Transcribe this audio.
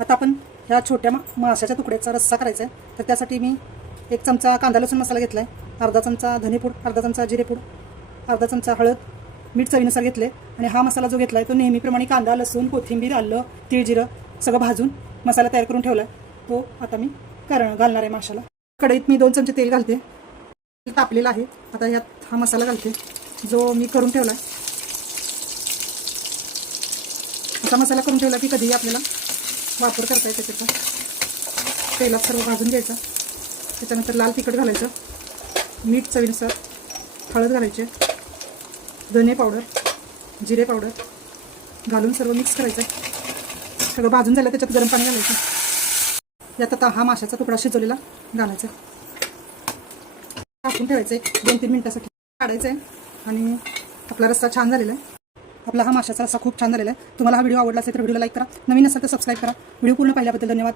आता आपण ह्या छोट्या माशाच्या तुकड्याचा रस्सा करायचा आहे. तर त्यासाठी मी 1 चमचा कांदा लसूण मसाला घेतला आहे, अर्धा चमचा धनेपूड, अर्धा चमचा जिरेपूड, अर्धा चमचा हळद, मीठ चवीनुसार घेतले. आणि हा मसाला जो घेतला आहे तो नेहमीप्रमाणे कांदा लसूण कोथिंबीर आलं तीळ जिरं सगळं भाजून मसाला तयार करून ठेवला आहे. तो आता मी घालणार आहे माशाला. कढईत मी 2 चमचे तेल घालते. तेल तापलेलं आहे. आता यात हा मसाला घालते जो मी करून ठेवला आहे. असा मसाला करून ठेवला की कधीही आपल्याला वापर करता येते त्याचा. तेलात सर्व भाजून घ्यायचा. त्याच्यानंतर लाल तिखट घालायचं, मीठ चवीनुसार, हळद घालायचे, धने पावडर, जिरे पावडर घालून सर्व मिक्स करायचं. सगळं भाजून झालं त्याच्यात गरम पाणी घालायचं. यात आता हा माशाचा तुकडा शिजवलेला घालायचा, टाकून ठेवायचं 2-3 मिनिटासाठी. काढायचं आहे आणि आपला रस्सा छान झालेला आहे. आपला हा माशाचा रस्सा खूप छान झालेला आहे. तुम्हाला हा व्हिडिओ आवडला असेल तर व्हिडिओला लाईक करा, नवीन असेल तर सबस्क्राईब करा. व्हिडिओ पूर्ण पाहिल्याबद्दल धन्यवाद.